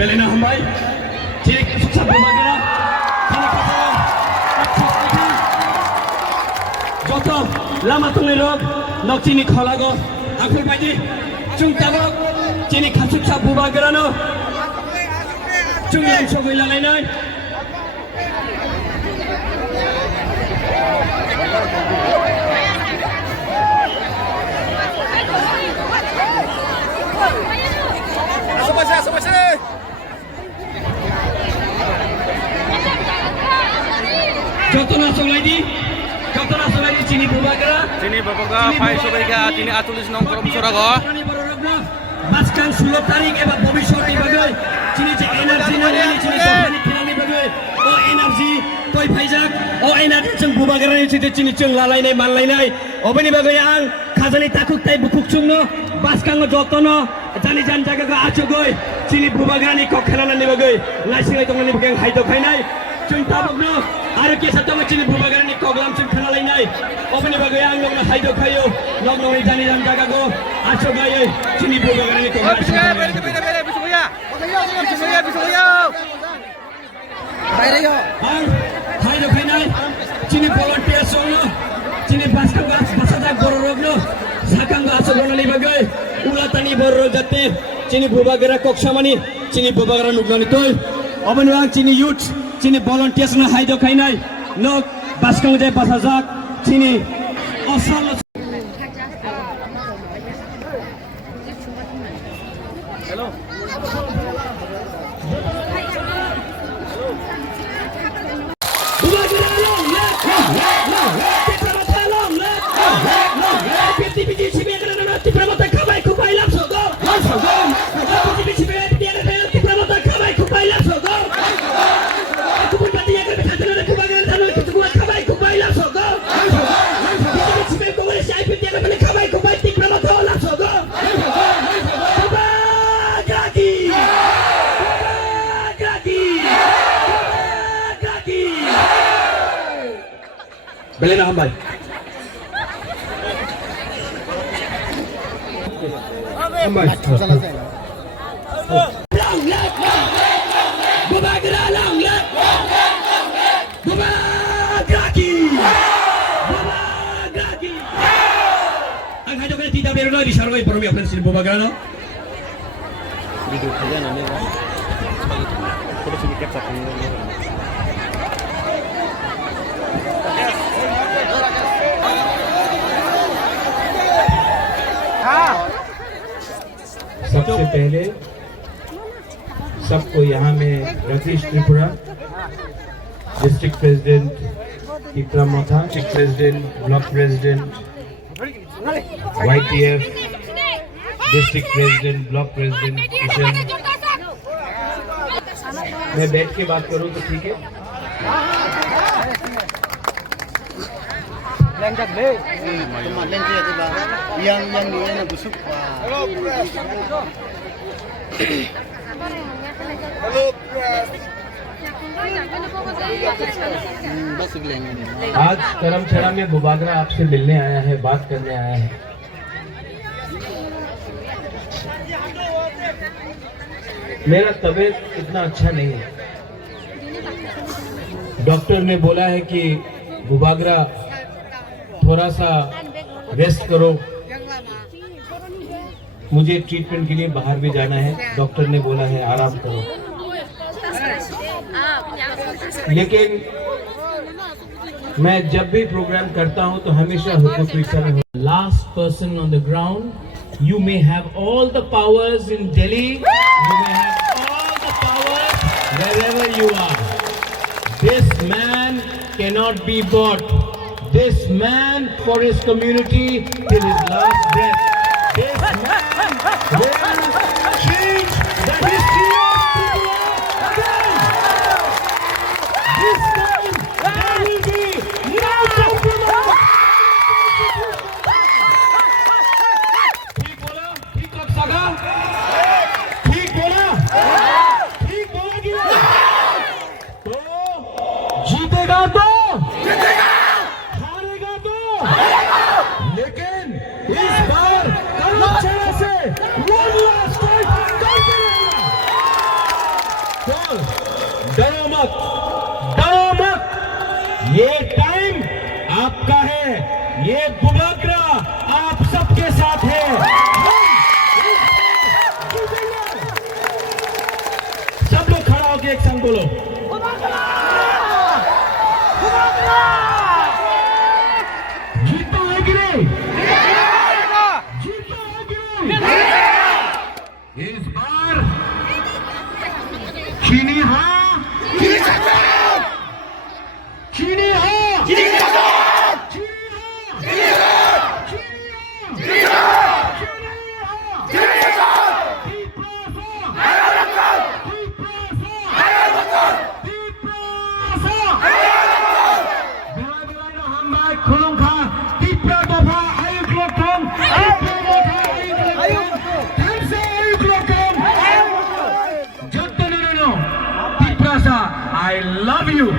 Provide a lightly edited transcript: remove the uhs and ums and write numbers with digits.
Belena Hamya, Chini Khachoksa Bubagra, Chini Khachoksa, Joto Lama Tungerok, Nok Chini Kholago, Akul Baji, Chung Tabok, Chini Khachoksa Bubagra no, Chung Yang Shogula Lenai. Jotona Soladi, Chini Bubagra, Pai Sobaga, Chini Atulis Nong from Sorago, Baskan Sulotari, Eva Bobishori Bagay, Chini Energy, Chini Bagay, or Energy, Toy Pajak, or Energy Bubagra, Chini Lalai, Malai, Obani Bagayan, Kazani Takutai Bukukchuno, Baskan Jotono, Jani Janjaga Achogoy, Chini Bubagrani, Kokana Nibagay, Lasila Tongan Haido Kainai, Chuntabogno, Araki Satama Chini Bubagrani, Koglam Chunkanai, Obani Bagayan, Haido Kayo, Logo Jani Janjago, Achogoy, Chini Bubagrani, Haido Kainai, Chini Volunteer Solo, Chini Baskas, Basada Borogno, Sakanga Asogoni Bagay, Ulatani Borojate, Chini Bubagra Kokshamani, Chini Bubagra Nuganitoy, Obanwang Chini Youth, Chini Volunteers na Haido Kainai, no Baskang de Basazak, Chini Osalo. Hello. Belena Hamya. Bubagra long leg. Bubagraki. Ang hajok na tita pero no di sarway por mi ofensa si Bubagra no. Video kaya na nila. Pero sumikat sa kanila. सबसे पहले सबको यहाँ में Ratheesh Tripura, district president Tiprasa, district president, block president, YTF, district president, block president, Kishan. मैं बैठ के बात करूँ तो ठीक है? yang busuk. आज करमछड़ा में बुबागरा आपसे मिलने आया है, बात करने आया है। मेरा तबीयत इतना अच्छा नहीं है। डॉक्टर ने बोला है कि बुबागरा थोड़ा सा रेस्ट करो, मुझे ट्रीटमेंट के लिए बाहर भी जाना है, डॉक्टर ने बोला है आराम करो। लेकिन मैं जब भी प्रोग्राम करता हूं तो हमेशा हुकूक में last person on the ground. You may have all the powers in Delhi, you may have all the powers wherever you are. This man cannot be bought. This man for his community till his last breath. This man will change the history of Tripura again. This time there will be no compromise. ठीक बोला? ठीक कब सगा? ठीक बोला? ठीक बोला कि नहीं? तो जीतेगा तो? लेकिन इस बार ये टाइम आपका है, ये बुबाग्रा आप सबके साथ है। सब लोग खड़ा होकर एक संग बोलो, जीता है कि नहीं? जीता है कि नहीं? इस बार चीनी हाँ, चीनी हाँ, चीनी हाँ, चीनी हाँ, I love you.